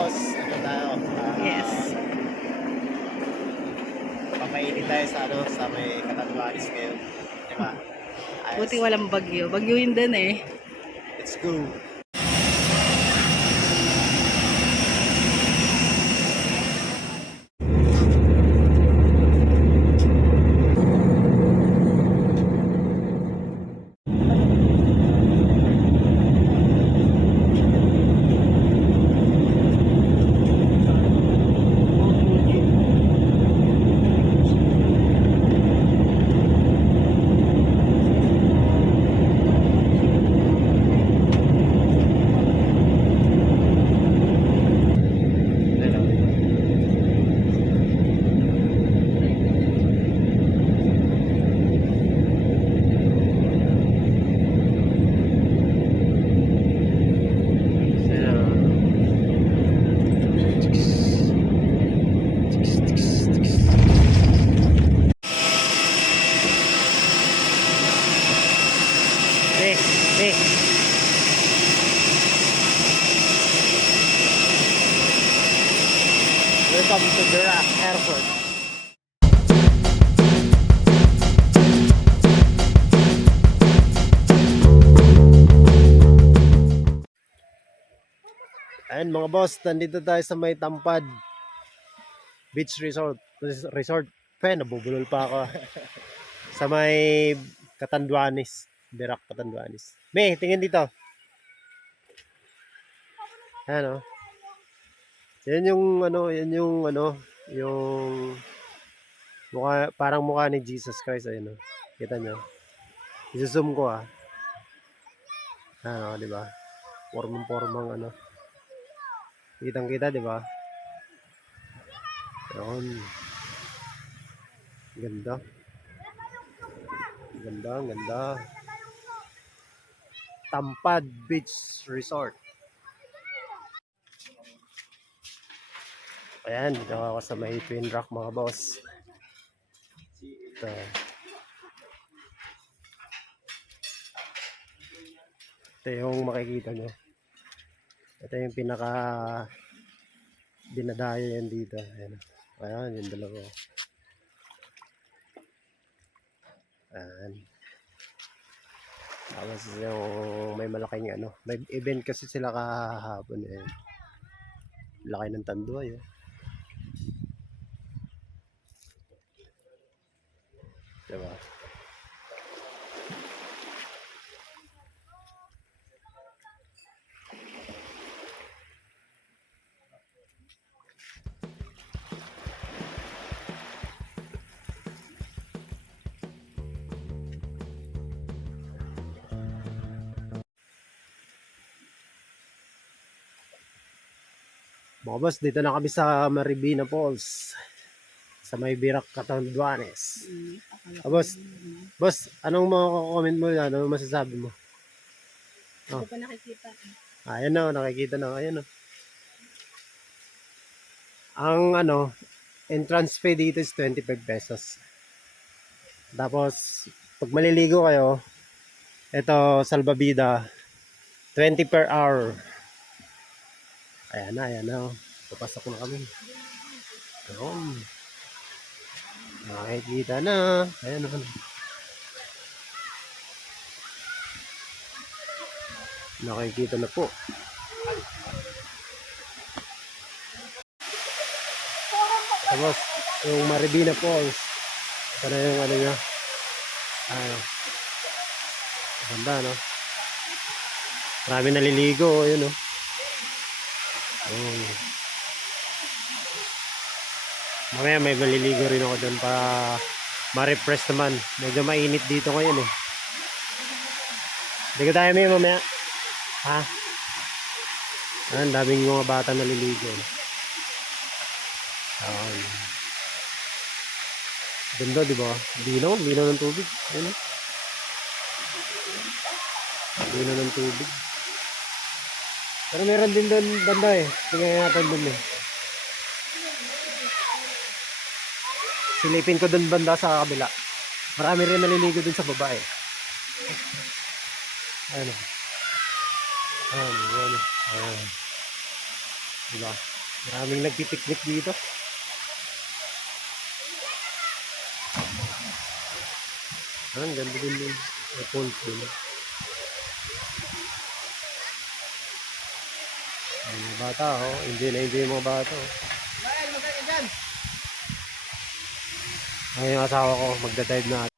boss, ano tayo? Yes. Papainit tayo sa sa may Catanduanes ngayon. Diba? Buti Ayos. walang bagyo. Bagyo yun din eh. Let's go. Welcome to Durac Airport. Ayan mga boss, nandito tayo sa may Tampad Beach Resort. Nabubulol pa ako. Sa may Catanduanes, Durac Catanduanes. May, tingin dito. Ayan o. Yan yung mukha, parang mukha ni Jesus Christ. Ayun o. Kita nyo. I-zoom ko ah. Ano, di ba? Formang ano. Kitang-kita, di ba? Ayun. Ganda. Ganda. Tampad Beach Resort. Ayan, dito ako sa may Twin Rock mga boss. Ito. Ito yung makikita nyo. Ito yung pinaka dinadayo yan dito. Ayan, yung dalawa. Ayan. Tapos yung may malaking may event kasi sila kahapon eh. Laki ng Tanduay eh. Diba? Mga boss, dito na kami sa Maribina Falls. Sa may Durac Catanduanes. Boss, anong mga comment mo yan? Anong masasabi mo? Hindi pa nakikita. Ayan o, nakikita na. Ayan o. Ang entrance fee dito is 25 pesos. Tapos, pag maliligo kayo, ito, salbabida, 20 per hour. Ayan na. Papasok na kami. Ayun. Nakikita na. Ayan na. Nakikita na po. Tapos, yung Maribina Falls. Ito na yung niya. Ganda, no? Marami naliligo. Ayun, no? Mamaya may maliligo rin ako doon para ma-refresh naman. Medyo mainit dito ngayon eh. Hindi ko tayo mamaya. Ha? Ang daming mga bata naliligo. Ganda, di ba? Linaw ng tubig. Ayun, linaw ng tubig. Pero meron din doon banda eh. Tingnan natin doon eh. Silipin ko doon banda sa kabila. Marami rin naliligo doon sa baba eh. Ayun. Diba? Maraming nagpipiknik dito. Ang ganda din din. May pools din. Ang mga bata, oh. Hindi na hindi yung mga bata, oh. Ay, yung asawa ko, magdadive na.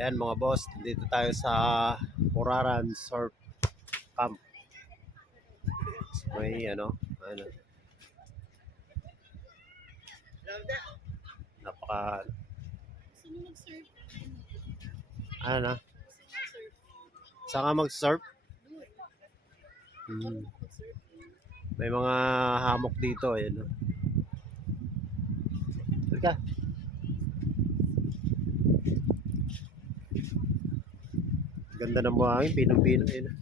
Ayan mga boss, dito tayo sa Puraran Surf Camp. May ano, napaka, ano na, saan ka mag-surf? Hmm. May mga hammock dito, ayan. Halika. Ganda ng buhangin, pinang-pino, ayan.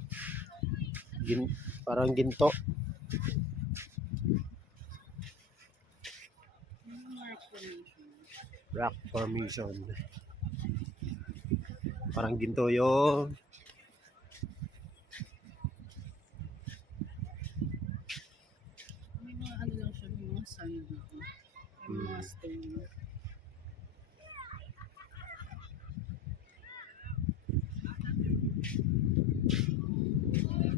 Parang ginto. Rock formation. Parang ginto yung May mga ano lang siya, may mga sand dito. May mga stone.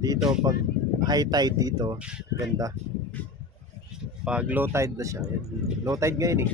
dito pag high tide dito, ganda. Pag low tide na siya, ayan. Low tide ngayon eh.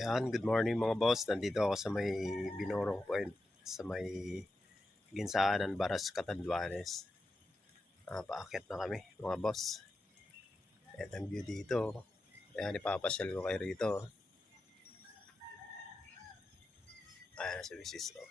Ayan, good morning mga boss. Nandito ako sa may Binorong Point, sa may Ginsaanan, Baras, Catanduanes. Paakyat na kami mga boss. Ayan ang view dito. Ayan, ipapasyal ko kayo rito. Ayan si Mrs. O.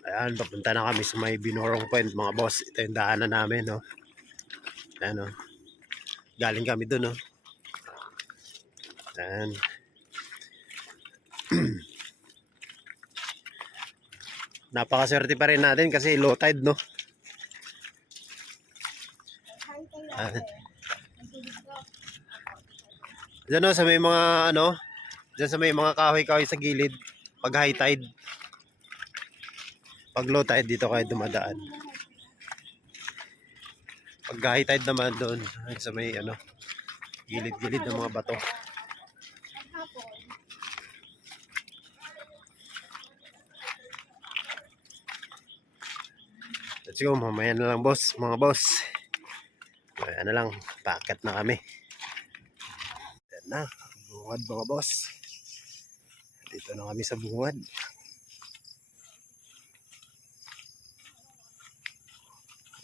Ayan, papunta na kami sa may Binorong Point mga boss. Ito yung daanan namin, no. Ayan, no. Galing kami dun, no. Ayan. Napakaswerte pa rin natin kasi low tide, no. Ayan. Diyan, no, sa may mga ano, diyan sa may mga kahoy-kahoy sa gilid, pag high tide. Pag low tide, dito kayo dumadaan. Pag high tide naman doon, sa may ano, gilid-gilid ng mga bato. Let's go, mamaya na lang boss, mga boss. Mamaya na lang, paakyat na kami. Yan na, bungad mga boss. Dito na kami sa bungad.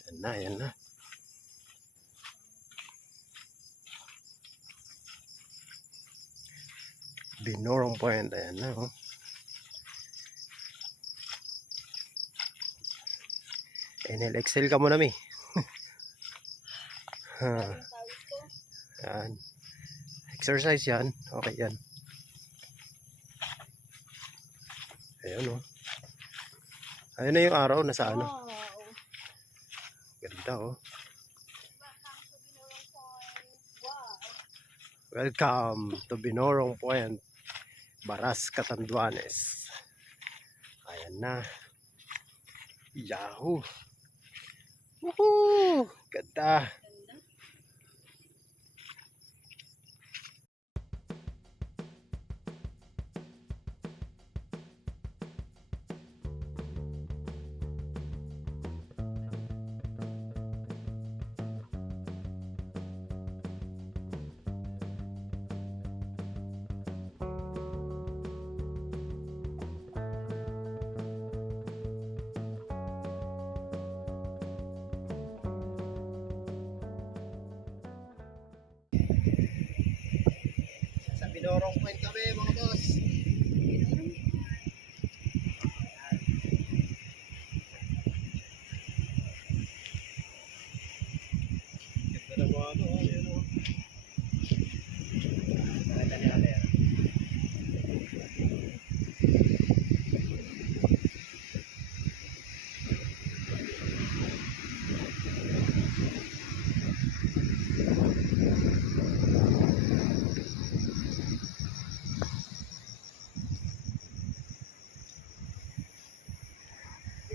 Yan na, yan na. Binorong Point, ayan na, oh. NLXL ka muna, mi. Yan. Exercise yan. Okay yan. Ayan, oh. Ayun na yung araw, nasa ano. Ganda, oh. Welcome to Binorong Point, Baras, Catanduanes. Ayan na. Yahoo! Woohoo! Ganda! Binorong Point kami mga boss. Ganda ng mga ano, ayan o.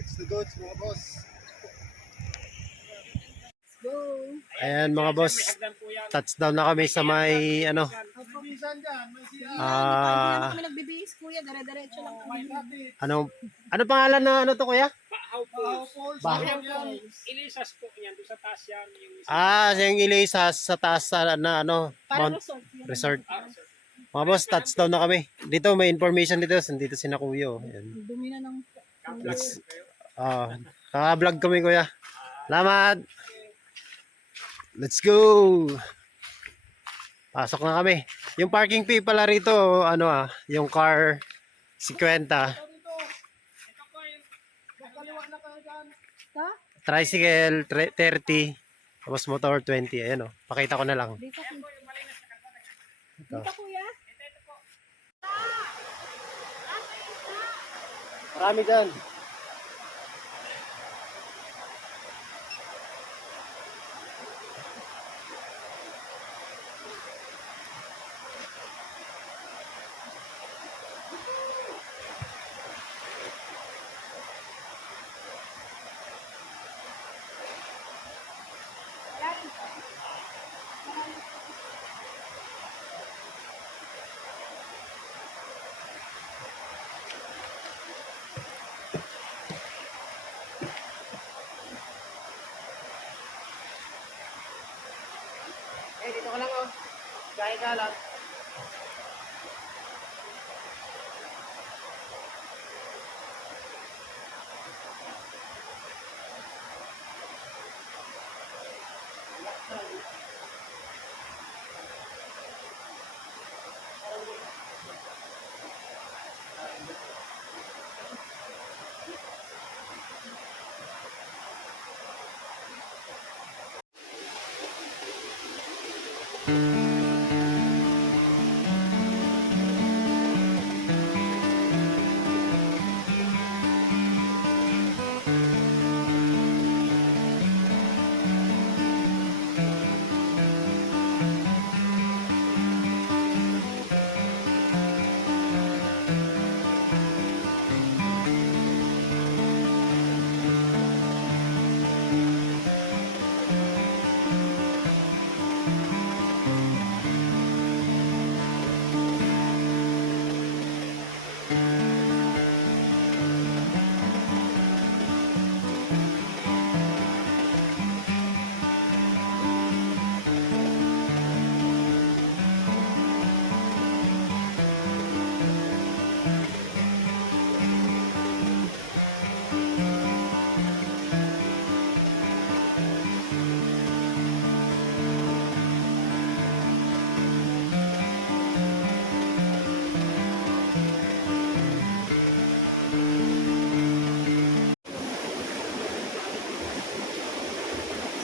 It's the goods mga boss. Go! Ayan mga boss, touchdown na kami sa may ano, Kami nagbibihis, kuya. Dire-diretso lang kami. ano pangalan na ano to kuya? Bahaw. Ilisas po yan, doon sa taas yan. Yung Ilisas sa taas na ano, Parang Mount resort yun. Resort. Mga boss, touchdown na kami. Dito may information dito, nandito si Nakuyo. Ayan. Dumi na ng... Let's kaka-vlog kami kuya. Salamat. Let's go. Pasok na kami. Yung parking fee pala rito, ano yung car 50, Ta? tricycle 30, tapos motor 20. Ayan oh. Pakita ko na lang. Dito, Ito. dito kuya. Marami dyan. Eh, dito ka lang oh. Gaya ka lang.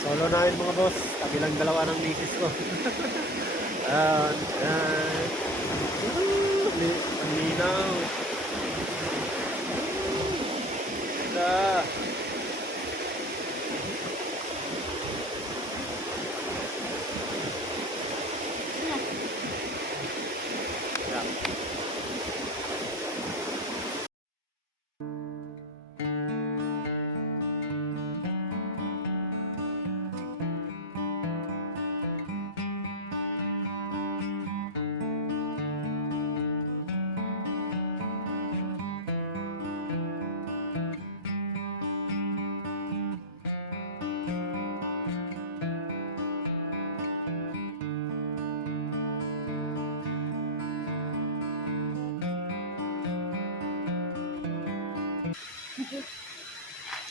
Solo na yun mga boss. Kabilang dalawa ng misis ko. Ayan. Ayan. Ang linaw. Ganda. Yeah.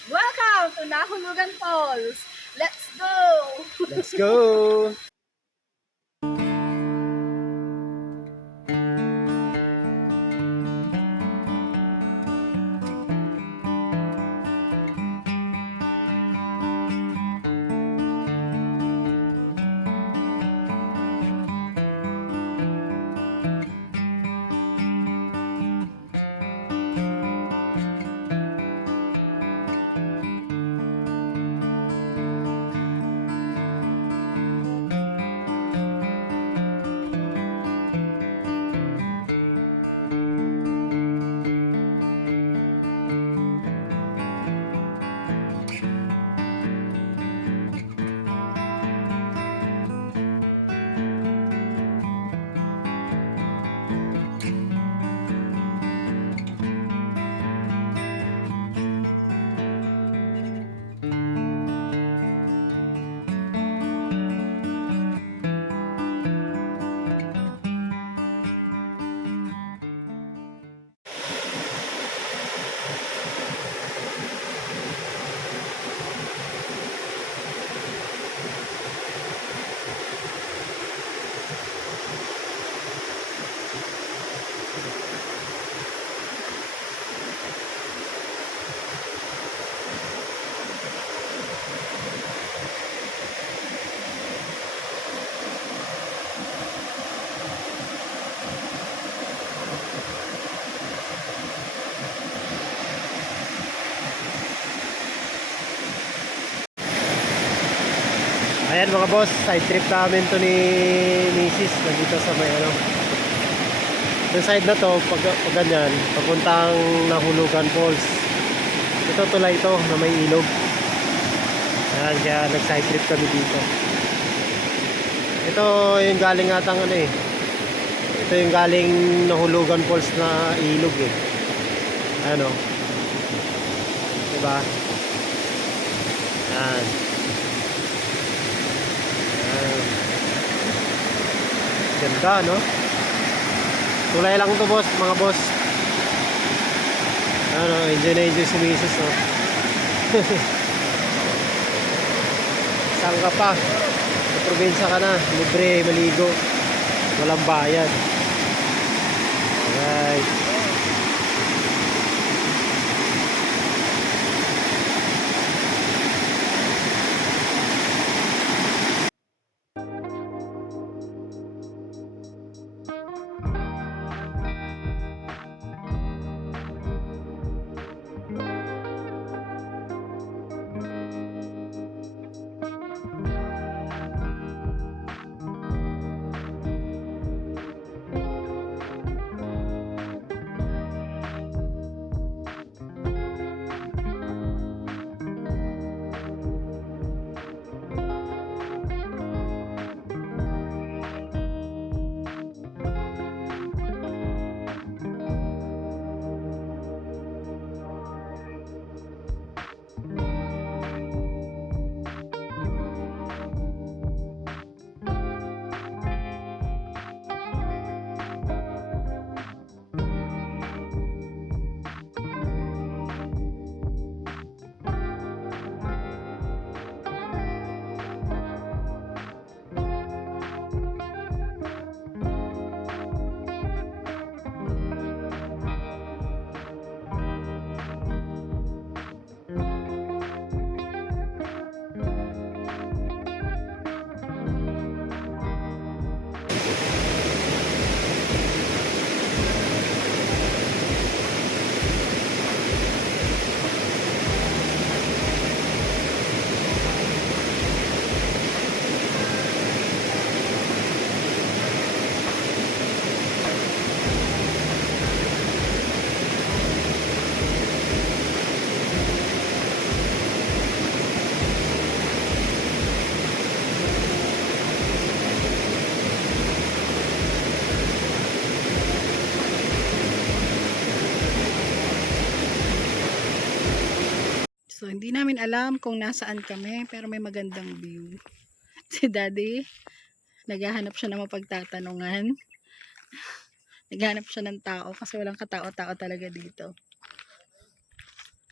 Welcome to Nahulugan Falls! Let's go! Let's go! Ayan mga boss, side trip namin to ni Mrs. Nandito sa may ano. Yung side na to, pag ganyan, papuntang Nahulugan Falls. Ito tulay ito na may ilog. Ayan, kaya nag-side trip kami dito. Ito yung galing atang ano eh. Ito yung galing Nahulugan Falls na ilog eh. Ano? Diba? Ayan. Ganda, no? Tulay lang to, boss, mga boss. Ano, enjoy na enjoy si Mrs. Oh. Saan ka pa? Sa probinsya ka na, libre, maligo. Walang bayad. Alright. So, hindi namin alam kung nasaan kami, pero may magandang view. Si Daddy, naghahanap siya ng mapagtatanungan. Naghahanap siya ng tao kasi walang katao-tao talaga dito.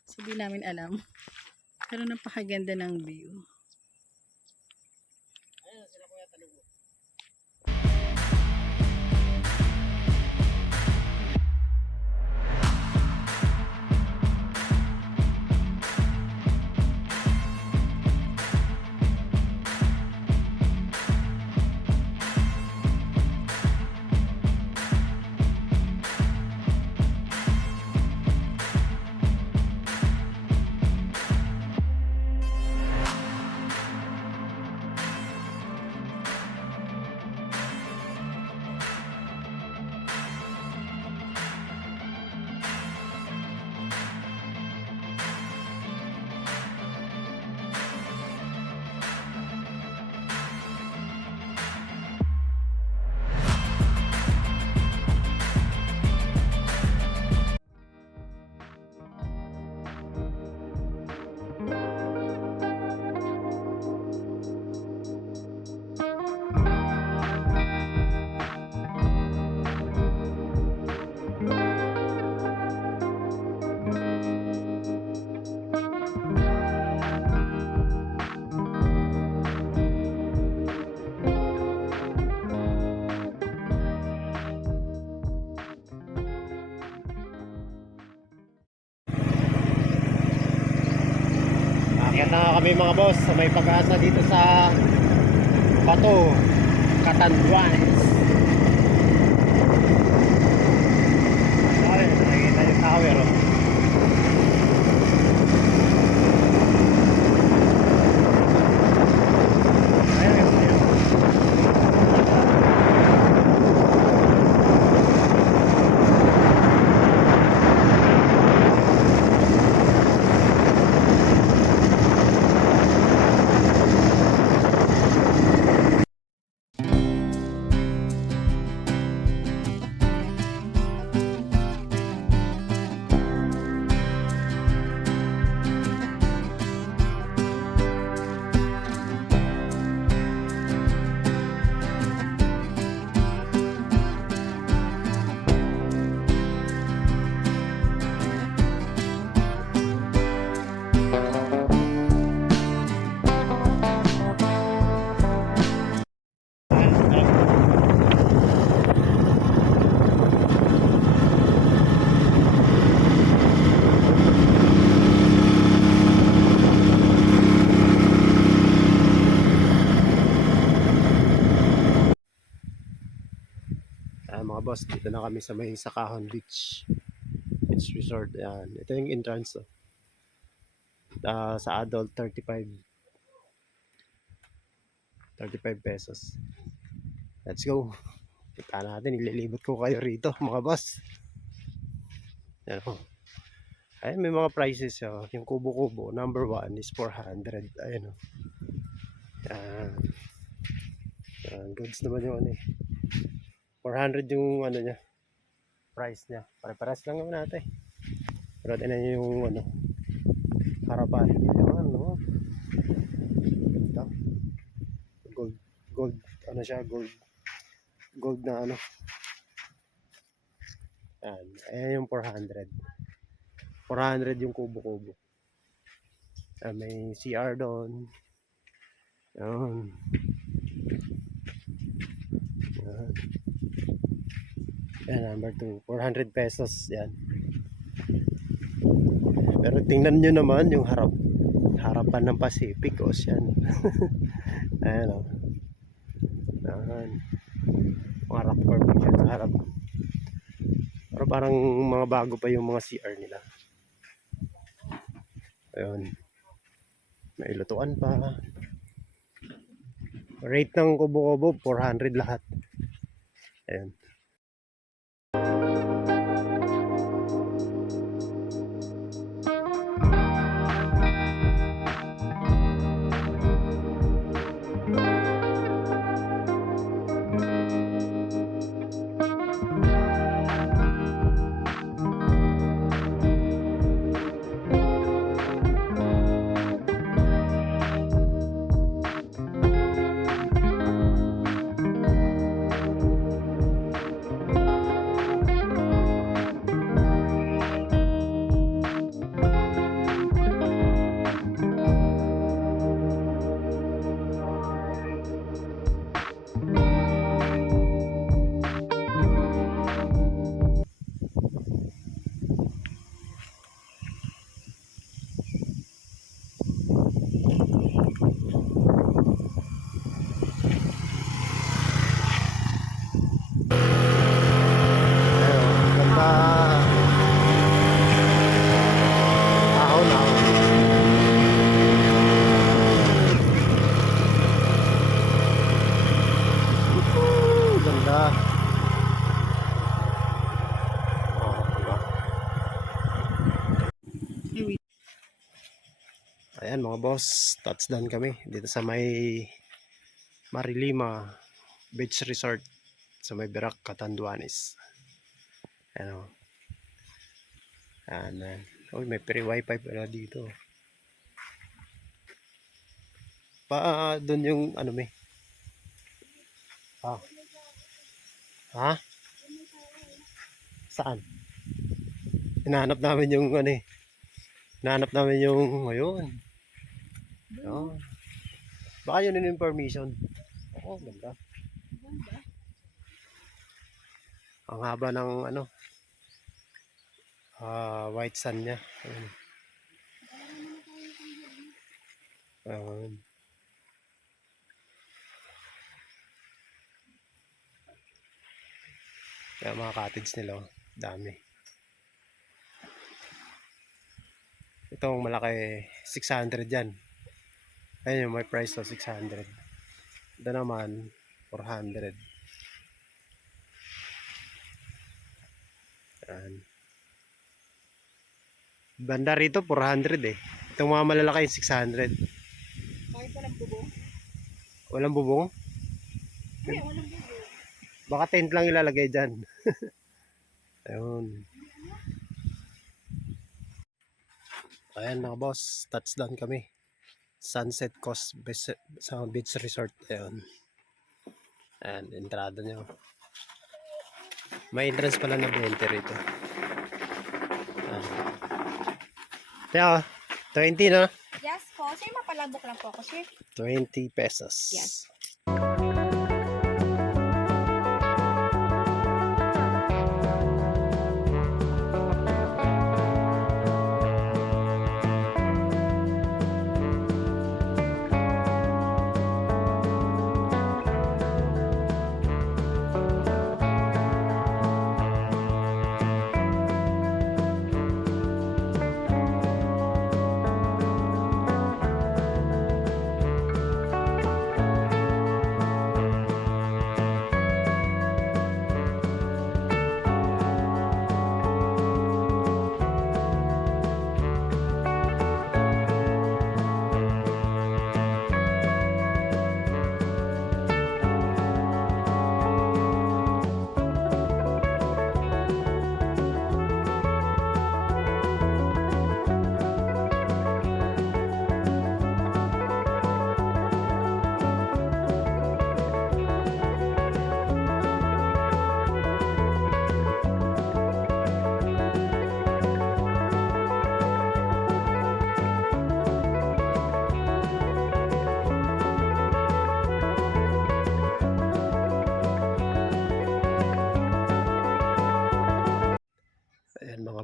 So, hindi namin alam. Pero napakaganda ng view. Akyat na nga kami mga boss sa may Pag-asa dito sa Bato, Catanduanes. Ayun, nakikita yung tower, oh. Ayun, ayun. mga boss, dito na kami sa may Sakahon Beach. Beach Resort. Ayan. Ito yung entrance. Oh. Sa adult, 35 pesos. Let's go. Kita natin. Ililibot ko kayo rito, mga boss. Ayan, oh. Ayan, may mga prices. Oh. Yung kubo-kubo, number 1 is 400. Ayan. Oh. Ayan. Ayan. Goods naman yung ano eh. 400 yung ano niya. Price niya. Pare-pares lang naman natin. Pero tinan niyo yung ano. Harapan. Ayan, no? Ito. Gold. Ano siya? Gold na ano. Ayan. Ayan yung 400. 400 yung kubo-kubo. May CR doon. Ayan. Ayan. Yan, number 2. 400 pesos. Yan. Pero tingnan nyo naman yung harapan ng Pacific Ocean. Ayan o. Ayan. Mga rock formation sa harap. Pero parang mga bago pa yung mga CR nila. Ayun. May lutuan pa. Rate ng kubo-kubo, 400 lahat. Ayan. Ayan mga boss, touchdown kami dito sa may Marilima Beach Resort sa may Birac, Catanduanes. Ayan o. Ayan. Uy, may free wifi pala dito. Doon yung ano may. Ha? Saan? Hinahanap namin yung ano eh. Hinahanap namin yung ngayon. Oh. Baka yun yung information. Oo, ganda. Ang haba ng ano, white sand niya. Kaya mga cottage nila, dami. Itong malaki, 600 yan. Ayun yung may price to, 600. Ito naman, 400. Ayan. Banda rito, 400 eh. Itong mga malalaki, 600. Bakit walang bubong? Walang bubong? Ay, walang bubong. Baka tent lang ilalagay dyan. Ayun. Ayan mga boss, touchdown kami. Sunset Coast sa Beach Resort. Ayun. Ayan, entrada nyo. May entrance pala na 20 rito. Kaya, 20 na. Yes po. Sir, mapalabok lang po ako, sir. 20 pesos. Yes.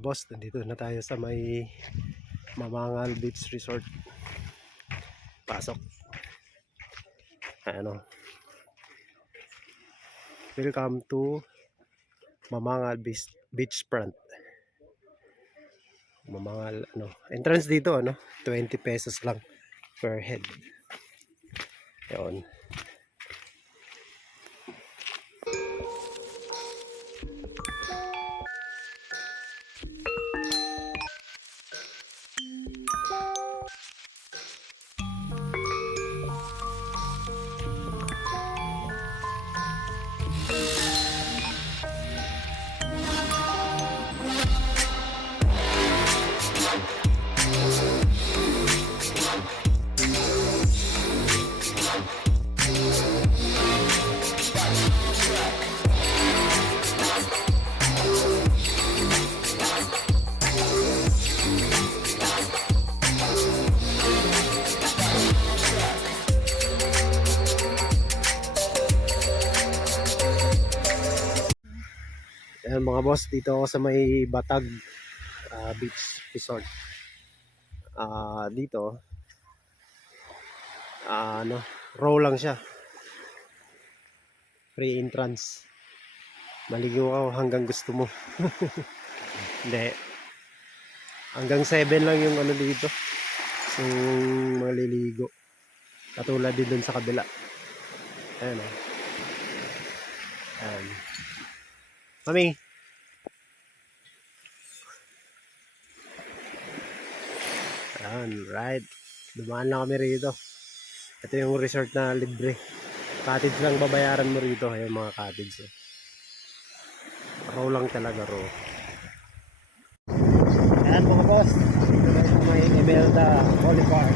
Mga boss, nandito na tayo sa may Mamangal Beach Resort. Pasok. Ano. Welcome to Mamangal Beachfront. Mamangal ano. Entrance dito ano, 20 pesos lang per head. Ayun. Ayan mga boss, dito ako sa may Batag Beach Resort. Dito ano, row lang siya. Free entrance. Maligo ka hanggang gusto mo. Hindi. Hanggang 7 lang yung ano dito. Yung maliligo. Katulad din dun sa kabila. Ayan o. Ayan. Mami. Ayan, right. Dumaan lang kami rito. Ito yung resort na libre. Cottage lang babayaran mo rito. Ayan mga cottage. Raw lang talaga, raw. Ayan mga boss. Dito na yung may Imelda Holy Park.